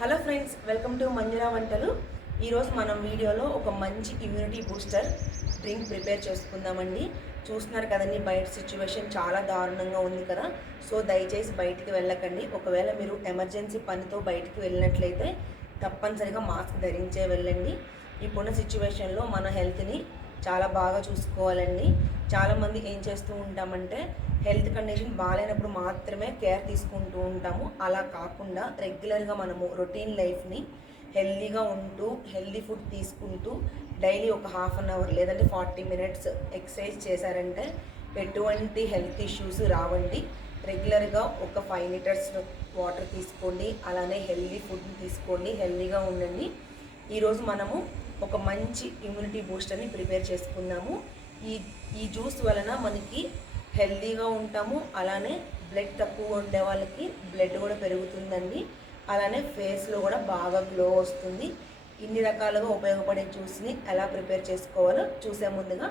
Hello friends, welcome to మంజురా వంటలు. ఈరోజు మనం వీడియోలో ఒక మంచి ఇమ్యూనిటీ బూస్టర్ డ్రింక్ ప్రిపేర్ చేసుకుందామండి. చూస్తున్నారు కదండి, బయట సిచ్యువేషన్ చాలా దారుణంగా ఉంది కదా. సో దయచేసి బయటికి వెళ్ళకండి. ఒకవేళ మీరు ఎమర్జెన్సీ పనితో బయటికి వెళ్ళినట్లయితే తప్పనిసరిగా మాస్క్ ధరించే వెళ్ళండి. ఇప్పుడున్న సిచ్యువేషన్లో మన హెల్త్ని చాలా బాగా చూసుకోవాలండి. చాలామంది ఏం చేస్తూ ఉంటామంటే హెల్త్ కండిషన్ బాగాలేనప్పుడు మాత్రమే కేర్ తీసుకుంటూ ఉంటాము. అలా కాకుండా రెగ్యులర్గా మనము రొటీన్ లైఫ్ని హెల్తీగా ఉంటూ హెల్తీ ఫుడ్ తీసుకుంటూ డైలీ ఒక హాఫ్ అన్ అవర్ లేదంటే 40 మినిట్స్ ఎక్సర్సైజ్ చేశారంటే ఎటువంటి హెల్త్ ఇష్యూస్ రావండి. రెగ్యులర్గా ఒక 5 లీటర్స్ వాటర్ తీసుకోండి, అలానే హెల్తీ ఫుడ్ని తీసుకోండి, హెల్తీగా ఉండండి. ఈరోజు మనము ఒక మంచి ఇమ్యూనిటీ బూస్టర్ని ప్రిపేర్ చేసుకుందాము. ఈ జ్యూస్ వలన మనకి హెల్తీగా ఉంటాము, అలానే బ్లడ్ తక్కువ ఉండే వాళ్ళకి బ్లడ్ కూడా పెరుగుతుందండి. అలానే ఫేస్లో కూడా బాగా గ్లో వస్తుంది. ఇన్ని రకాలుగా ఉపయోగపడే జ్యూస్ని ఎలా ప్రిపేర్ చేసుకోవాలో చూసే ముందుగా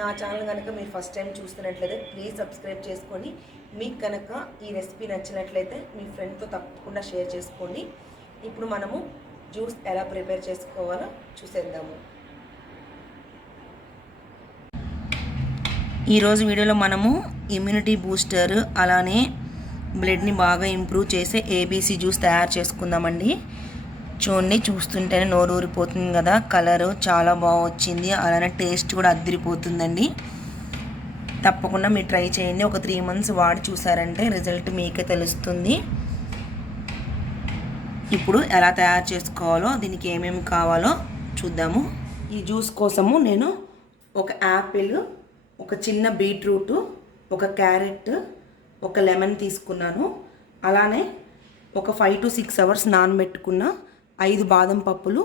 నా ఛానల్ కనుక మీరు ఫస్ట్ టైం చూస్తున్నట్లయితే ప్లీజ్ సబ్స్క్రైబ్ చేసుకోండి. మీకు కనుక ఈ రెసిపీ నచ్చినట్లయితే మీ ఫ్రెండ్తో తప్పకుండా షేర్ చేసుకోండి. ఇప్పుడు మనము జ్యూస్ ఎలా ప్రిపేర్ చేసుకోవాలో చూసేద్దాము. ఈరోజు వీడియోలో మనము ఇమ్యూనిటీ బూస్టర్ అలానే బ్లడ్ని బాగా ఇంప్రూవ్ చేసే ఏబీసీ జ్యూస్ తయారు చేసుకుందామండి. చూడండి, చూస్తుంటేనే నోరు ఊరిపోతుంది కదా. కలరు చాలా బాగా వచ్చింది, అలానే టేస్ట్ కూడా అద్దరిపోతుందండి. తప్పకుండా మీరు ట్రై చేయండి. ఒక 3 మంత్స్ వాడి చూసారంటే రిజల్ట్ మీకే తెలుస్తుంది. ఇప్పుడు ఎలా తయారు చేసుకోవాలో, దీనికి ఏమేమి కావాలో చూద్దాము. ఈ జ్యూస్ కోసము నేను ఒక యాపిల్, ఒక చిన్న బీట్రూట్, ఒక క్యారెట్, ఒక లెమన్ తీసుకున్నాను. అలానే ఒక 5 to 6 అవర్స్ నానబెట్టుకున్న 5 బాదం పప్పులు.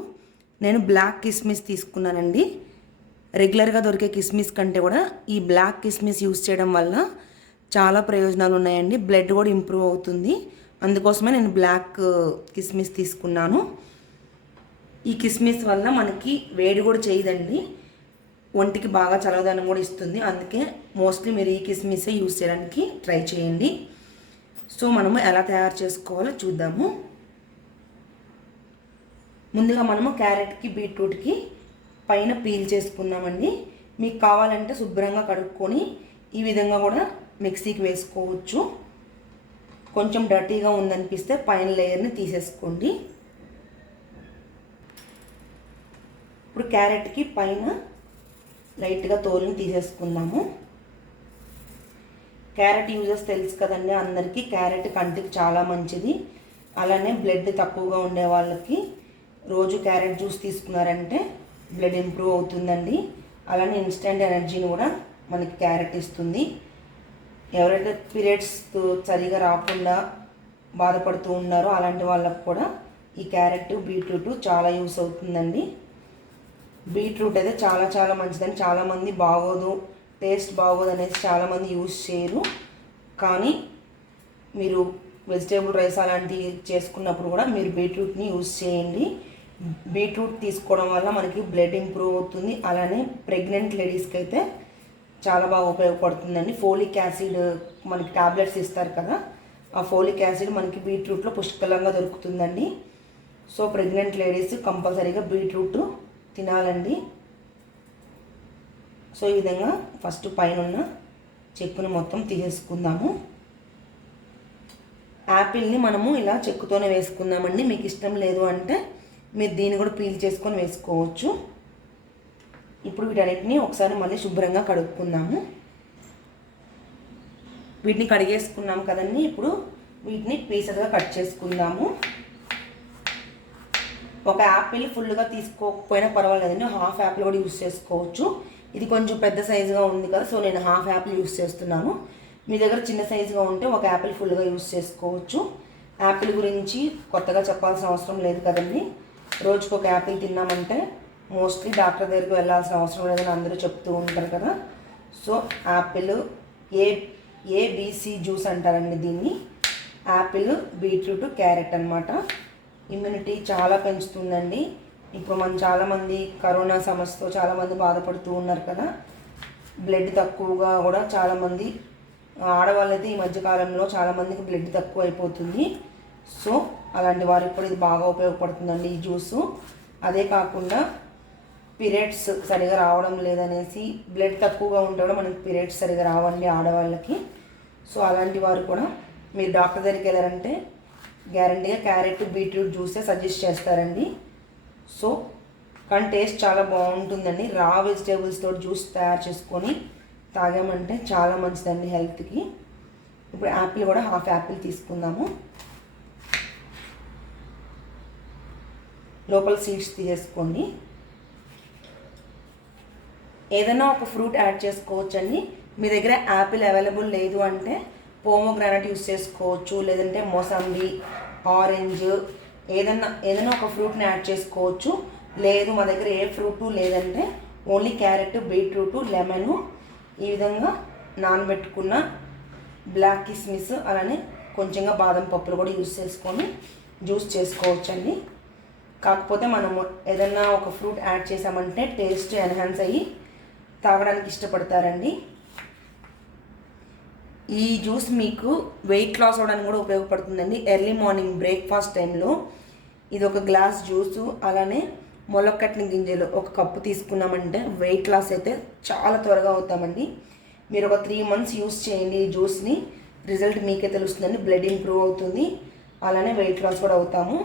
నేను బ్లాక్ కిస్మిస్ తీసుకున్నానండి. రెగ్యులర్గా దొరికే కిస్మిస్ కంటే కూడా ఈ బ్లాక్ కిస్మిస్ యూస్ చేయడం వల్ల చాలా ప్రయోజనాలు ఉన్నాయండి. బ్లడ్ కూడా ఇంప్రూవ్ అవుతుంది. అందుకోసమే నేను బ్లాక్ కిస్మిస్ తీసుకున్నాను. ఈ కిస్మిస్ వల్ల మనకి వేడి కూడా చేయదండి, ఒంటికి బాగా చల్లదనం కూడా ఇస్తుంది. అందుకే మోస్ట్లీ మీరు ఈ కిస్మిసే యూస్ చేయడానికి ట్రై చేయండి. సో మనము ఎలా తయారు చేసుకోవాలో చూద్దాము. ముందుగా మనము క్యారెట్కి బీట్రూట్కి పైన పీల్ చేసుకుందామండి. మీకు కావాలంటే శుభ్రంగా కడుక్కొని ఈ విధంగా కూడా మిక్సీకి వేసుకోవచ్చు. కొంచెం డర్టీగా ఉందనిపిస్తే పైన లేయర్ని తీసేసుకోండి. ఇప్పుడు క్యారెట్కి పైన లైట్గా తోలుని తీసేసుకుందాము. క్యారెట్ యూజెస్ తెలుసు కదండి అందరికీ. క్యారెట్ కంటికి చాలా మంచిది. అలానే బ్లడ్ తక్కువగా ఉండే వాళ్ళకి రోజు క్యారెట్ జ్యూస్ తీసుకున్నారంటే బ్లడ్ ఇంప్రూవ్ అవుతుందండి. అలానే ఇన్స్టెంట్ ఎనర్జీని కూడా మనకి క్యారెట్ ఇస్తుంది. ఎవరైతే పీరియడ్స్ సరిగా రాకుండా బాధపడుతూ ఉన్నారో అలాంటి వాళ్ళకు కూడా ఈ క్యారెట్ బీట్రూట్ చాలా యూస్ అవుతుందండి. బీట్రూట్ అయితే చాలా చాలా మంచిదని చాలామంది బాగోదు, టేస్ట్ బాగోదు అనేసి చాలామంది యూస్ చేయరు. కానీ మీరు వెజిటేబుల్ రైస్ అలాంటివి చేసుకున్నప్పుడు కూడా మీరు బీట్రూట్ని యూస్ చేయండి. బీట్రూట్ తీసుకోవడం వల్ల మనకి బ్లడ్ ఇంప్రూవ్ అవుతుంది. అలానే ప్రెగ్నెంట్ లేడీస్కి అయితే చాలా బాగా ఉపయోగపడుతుందండి. ఫోలిక్ యాసిడ్ మనకి టాబ్లెట్స్ ఇస్తారు కదా, ఆ ఫోలిక్ యాసిడ్ మనకి బీట్రూట్లో పుష్కలంగా దొరుకుతుందండి. సో ప్రెగ్నెంట్ లేడీస్ కంపల్సరీగా బీట్రూట్ తినాలండి. సో ఈ విధంగా ఫస్ట్ పైన ఉన్న చెక్కును మొత్తం తీసేసుకుందాము. యాపిల్ని మనము ఇలా చెక్కుతోనే వేసుకుందామండి. మీకు ఇష్టం లేదు అంటే మీరు దీన్ని కూడా పీల్ చేసుకొని వేసుకోవచ్చు. ఇప్పుడు వీటన్నిటిని ఒకసారి మళ్ళీ శుభ్రంగా కడుక్కుందాము. వీటిని కడిగేసుకున్నాము కదండి. ఇప్పుడు వీటిని పీసెస్గా కట్ చేసుకుందాము. ఒక యాపిల్ ఫుల్గా తీసుకోకపోయినా పర్వాలేదండి, హాఫ్ యాపిల్ కూడా యూస్ చేసుకోవచ్చు. ఇది కొంచెం పెద్ద సైజుగా ఉంది కదా, సో నేను హాఫ్ యాపిల్ యూస్ చేస్తున్నాను. మీ దగ్గర చిన్న సైజుగా ఉంటే ఒక యాపిల్ ఫుల్గా యూస్ చేసుకోవచ్చు. యాపిల్ గురించి కొత్తగా చెప్పాల్సిన అవసరం లేదు కదండి. రోజుకు ఒక యాపిల్ తిన్నామంటే మోస్ట్లీ డాక్టర్ దగ్గరికి వెళ్ళాల్సిన అవసరం లేదని అందరూ చెప్తూ ఉంటారు కదా. సో యాపిల్ ఏబీసీ జ్యూస్ అంటారండి దీన్ని. యాపిల్, బీట్రూట్, క్యారెట్ అన్నమాట. ఇమ్యూనిటీ చాలా పెంచుతుందండి. ఇప్పుడు మనం చాలామంది కరోనా సమస్యతో చాలామంది బాధపడుతూ ఉన్నారు కదా. బ్లడ్ తక్కువగా కూడా చాలామంది ఆడవాళ్ళైతే ఈ మధ్యకాలంలో చాలామందికి బ్లడ్ తక్కువ అయిపోతుంది. సో అలాంటి వారికి కూడా ఇది బాగా ఉపయోగపడుతుందండి ఈ జ్యూసు. అదే కాకుండా పీరియడ్స్ సరిగా రావడం లేదనేసి, బ్లడ్ తక్కువగా ఉంటే కూడా మనకి పీరియడ్స్ సరిగా రావండి ఆడవాళ్ళకి. సో అలాంటి వారు కూడా మీరు డాక్టర్ దగ్గరికి వెళ్ళారంటే గ్యారంటీగా క్యారెట్ బీట్రూట్ జ్యూసే సజెస్ట్ చేస్తారండి. సో కానీ టేస్ట్ చాలా బాగుంటుందండి. రా వెజిటేబుల్స్ తోటి జ్యూస్ తయారు చేసుకొని తాగామంటే చాలా మంచిదండి హెల్త్కి. ఇప్పుడు యాపిల్ కూడా హాఫ్ యాపిల్ తీసుకుందాము. లోపల సీడ్స్ తీసేసుకోండి. ఏదైనా ఒక ఫ్రూట్ యాడ్ చేసుకోవచ్చండి. మీ దగ్గర యాపిల్ అవైలబుల్ లేదు అంటే పోమోగ్రానైట్ యూస్ చేసుకోవచ్చు, లేదంటే మోసంబి, ఆరెంజ్, ఏదైనా ఒక ఫ్రూట్ని యాడ్ చేసుకోవచ్చు. లేదు మా దగ్గర ఏ ఫ్రూటు లేదంటే ఓన్లీ క్యారెట్, బీట్రూట్, లెమను, ఈ విధంగా నానబెట్టుకున్న బ్లాక్ కిస్మిస్, అలానే కొంచెంగా బాదం పప్పులు కూడా యూస్ చేసుకొని జ్యూస్ చేసుకోవచ్చండి. కాకపోతే మనము ఏదైనా ఒక ఫ్రూట్ యాడ్ చేసామంటే టేస్ట్ ఎన్హాన్స్ అయ్యి తాగడానికి ఇష్టపడతారండి. ఈ జ్యూస్ మీకు వెయిట్ లాస్ అవ్వడానికి కూడా ఉపయోగపడుతుందండి. ఎర్లీ మార్నింగ్ బ్రేక్ఫాస్ట్ టైంలో ఇది ఒక గ్లాస్ జ్యూసు, అలానే మొలకట్టిన గింజలు ఒక కప్పు తీసుకున్నామంటే వెయిట్ లాస్ అయితే చాలా త్వరగా అవుతామండి. మీరు ఒక 3 months యూస్ చేయండి ఈ జ్యూస్ని, రిజల్ట్ మీకే తెలుస్తుందండి. బ్లడ్ ఇంప్రూవ్ అవుతుంది, అలానే వెయిట్ లాస్ కూడా అవుతాము.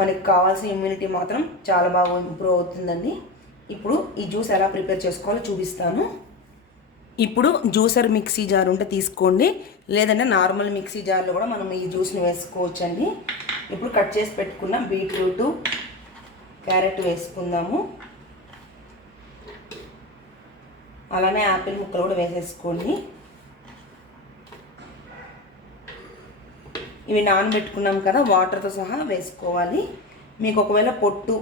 మనకి కావాల్సిన ఇమ్యూనిటీ మాత్రం చాలా బాగా ఇంప్రూవ్ అవుతుందండి. ఇప్పుడు ఈ జ్యూస్ ఎలా ప్రిపేర్ చేసుకోవాలో చూపిస్తాను. ఇప్పుడు జ్యూసర్ మిక్సీ జార్ ఉంటే తీసుకోండి, లేదంటే నార్మల్ మిక్సీ జార్లో కూడా మనం ఈ జ్యూస్ని వేసుకోవచ్చండి. ఇప్పుడు కట్ చేసి పెట్టుకున్న బీట్రూటు, క్యారెట్ వేసుకుందాము. అలానే యాపిల్ ముక్కలు కూడా వేసేసుకోండి. ఇవి నానబెట్టుకున్నాం కదా, వాటర్తో సహా వేసుకోవాలి. మీకు ఒకవేళ పొట్టు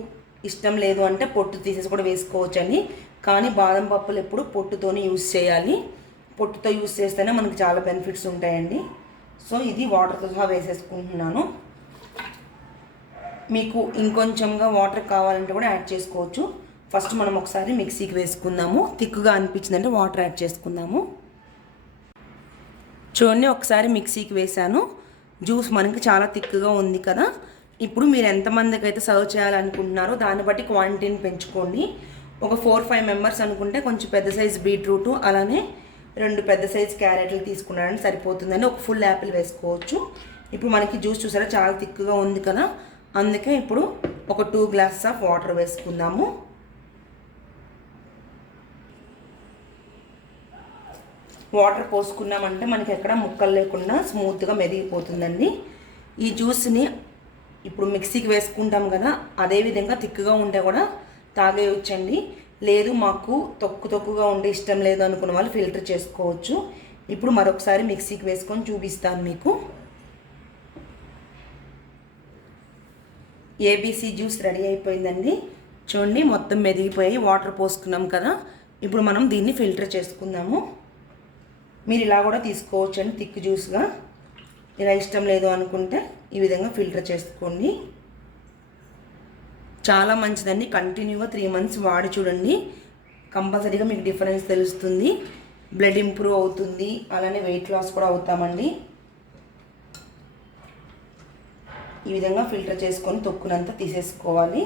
ఇష్టం లేదు అంటే పొట్టు తీసేసి కూడా వేసుకోవచ్చండి. కానీ బాదం పప్పులు ఎప్పుడు పొట్టుతోనే యూస్ చేయాలి. పొట్టుతో యూస్ చేస్తేనే మనకి చాలా బెనిఫిట్స్ ఉంటాయండి. సో ఇది వాటర్తో సహా వేసేసుకుంటున్నాను. మీకు ఇంకొంచెంగా వాటర్ కావాలంటే కూడా యాడ్ చేసుకోవచ్చు. ఫస్ట్ మనం ఒకసారి మిక్సీకి వేసుకుందాము. థిక్గా అనిపించిందంటే వాటర్ యాడ్ చేసుకుందాము. చూడండి, ఒకసారి మిక్సీకి వేసాను. జ్యూస్ మనకి చాలా థిక్గా ఉంది కదా. ఇప్పుడు మీరు ఎంతమందికి అయితే సర్వ్ చేయాలనుకుంటున్నారో దాన్ని బట్టి క్వాంటిటీని పెంచుకోండి. ఒక 4-5 మెంబర్స్ అనుకుంటే కొంచెం పెద్ద సైజు బీట్రూటు, అలానే 2 పెద్ద సైజు క్యారెట్లు తీసుకున్నారని సరిపోతుందని. ఒక ఫుల్ యాపిల్ వేసుకోవచ్చు. ఇప్పుడు మనకి జ్యూస్ చూసారా చాలా థిక్గా ఉంది కదా, అందుకే ఇప్పుడు ఒక 2 glasses ఆఫ్ వాటర్ వేసుకుందాము. వాటర్ పోసుకున్నామంటే మనకి ఎక్కడ ముక్కలు లేకుండా స్మూత్గా మెదిగిపోతుందండి. ఈ జ్యూస్ని ఇప్పుడు మిక్సీకి వేసుకుంటాం కదా, అదేవిధంగా థిక్గా ఉంటే కూడా తాగేయచ్చండి. లేదు మాకు తొక్కుగా ఉండే ఇష్టం లేదు అనుకున్న వాళ్ళు ఫిల్టర్ చేసుకోవచ్చు. ఇప్పుడు మరొకసారి మిక్సీకి వేసుకొని చూపిస్తాను మీకు. ఏబీసీ జ్యూస్ రెడీ అయిపోయిందండి. చూడండి, మొత్తం మెదిగిపోయి వాటర్ పోసుకున్నాం కదా. ఇప్పుడు మనం దీన్ని ఫిల్టర్ చేసుకుందాము. మీరు ఇలా కూడా తీసుకోవచ్చండి థిక్ జ్యూస్గా. ఇలా ఇష్టం లేదు అనుకుంటే ఈ విధంగా ఫిల్టర్ చేసుకోండి. చాలా మంచిదండి. కంటిన్యూగా 3 months వాడి చూడండి, కంపల్సరీగా మీకు డిఫరెన్స్ తెలుస్తుంది. బ్లడ్ ఇంప్రూవ్ అవుతుంది, అలానే వెయిట్ లాస్ కూడా అవుతామండి. ఈ విధంగా ఫిల్టర్ చేసుకొని తొక్కునంతా తీసేసుకోవాలి.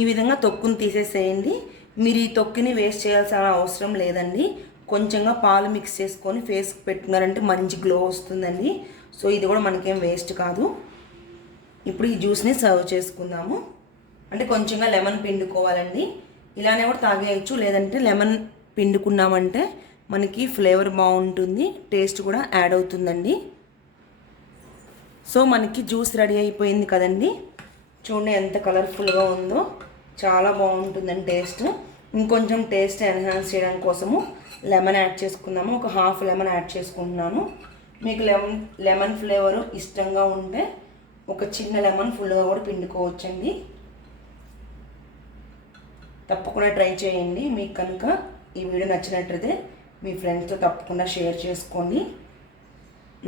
ఈ విధంగా తొక్కుని తీసేసేయండి. మీరు ఈ తొక్కిని వేస్ట్ చేయాల్సిన అవసరం లేదండి. కొంచెంగా పాలు మిక్స్ చేసుకొని ఫేస్కి పెట్టుకున్నారంటే మంచి గ్లో వస్తుందండి. సో ఇది కూడా మనకేం వేస్ట్ కాదు. ఇప్పుడు ఈ జ్యూస్ని సర్వ్ చేసుకుందాము. అంటే కొంచెంగా లెమన్ పిండుకోవాలండి. ఇలానే కూడా తాగేయచ్చు, లేదంటే లెమన్ పిండుకున్నామంటే మనకి ఫ్లేవర్ బాగుంటుంది, టేస్ట్ కూడా యాడ్ అవుతుందండి. సో మనకి జ్యూస్ రెడీ అయిపోయింది కదండి. చూడండి ఎంత కలర్ఫుల్గా ఉందో, చాలా బాగుంటుందండి టేస్ట్. ఇంకొంచెం టేస్ట్ ఎన్హాన్స్ చేయడం కోసము లెమన్ యాడ్ చేసుకుందాము. ఒక హాఫ్ లెమన్ యాడ్ చేసుకుంటున్నాను. మీకు లెమన్ ఫ్లేవరు ఇష్టంగా ఉంటే ఒక చిన్న లెమన్ ఫుల్గా కూడా పిండుకోవచ్చండి. తప్పకుండా ట్రై చేయండి. మీకు కనుక ఈ వీడియో నచ్చినట్లయితే మీ ఫ్రెండ్స్తో తప్పకుండా షేర్ చేసుకోండి.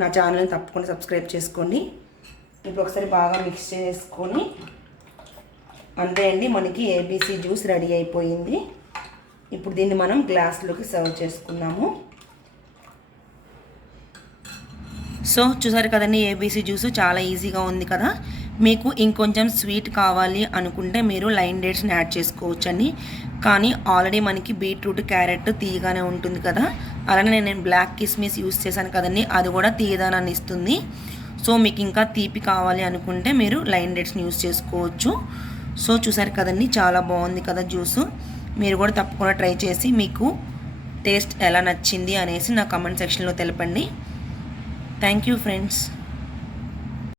నా ఛానల్ని తప్పకుండా సబ్స్క్రైబ్ చేసుకోండి. ఇప్పుడు ఒకసారి బాగా మిక్స్ చేసుకొని అంతే అండి, మనకి ఏబీసీ జ్యూస్ రెడీ అయిపోయింది. ఇప్పుడు దీన్ని మనం గ్లాస్లోకి సర్వ్ చేసుకున్నాము. సో చూసారు కదండి, ఏబీసీ జ్యూస్ చాలా ఈజీగా ఉంది కదా. మీకు ఇంకొంచెం స్వీట్ కావాలి అనుకుంటే మీరు లైన్ డేట్స్ని యాడ్ చేసుకోవచ్చండి. కానీ ఆల్రెడీ మనకి బీట్రూట్, క్యారెట్ తీయగానే ఉంటుంది కదా. అలానే నేను బ్లాక్ కిస్మిస్ యూస్ చేశాను కదండి, అది కూడా తీయదనాన్ని ఇస్తుంది. సో మీకు ఇంకా తీపి కావాలి అనుకుంటే మీరు లైన్ డేట్స్ని యూస్ చేసుకోవచ్చు. సో చూసారు కదండి, చాలా బాగుంది కదా జ్యూసు. మీరు కూడా తప్పకుండా ట్రై చేసి మీకు టేస్ట్ ఎలా నచ్చింది అనేసి నా కామెంట్ సెక్షన్లో తెలపండి. Thank you friends.